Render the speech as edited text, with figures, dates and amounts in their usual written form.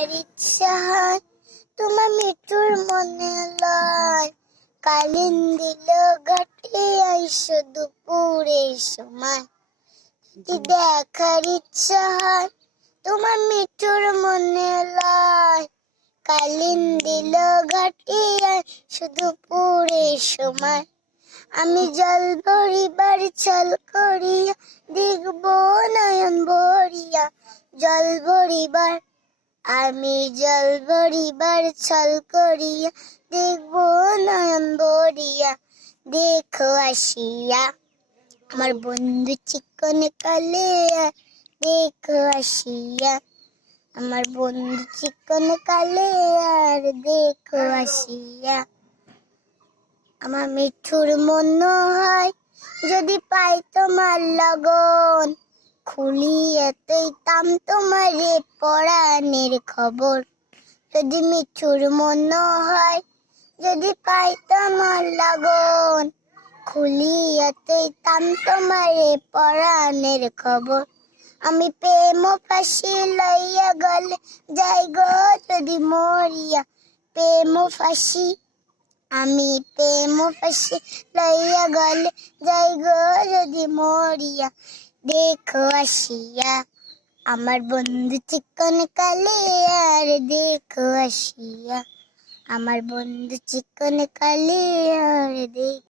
দেখার ইচ্ছা হয়, তোমার মৃত্যুর মনে লয়। কালিন্দিল ঘাটে আইসো দুপুরের সময়, দেখার ইচ্ছা হয়, তোমার মৃত্যুর মনে লয়। কালিন্দিল ঘাটে আইসো দুপুরের সময়, আমি জল ভরিবার ছল করিয়া দেখব নয়ন ভরিয়া। জল ভরিবার, আমি জল ভরিবার ছল করিয়া দেখব নয়ন ভরিয়া। দেখো আসিয়া আমার বন্ধু চিকন কালে, দেখো আসিয়া আমার বন্ধু চিকন কালে, আর দেখো আসিয়া। আমার মিঠুর মনে হয়, যদি পাই তোমার লগন, খুলিয়ে দিতাম তোমারে পরাণের খবর। যদি মিঠুর মনে হয়, যদি পাই তোমার লগন, খুলিয়ে দিতাম তোমারে পরাণের খবর। আমি প্রেম ফাঁসি লইয়া গলে যাই গো যদি মরিয়া। প্রেম ফাঁসি, আমি প্রেম ফাঁসি লইয়া গলে যাই গো যদি মরিয়া। দেখো আসিয়া আমার বন্ধু চিকন কালে, আর দেখো আসিয়া আমার বন্ধু চিকন কালে, আর দেখো।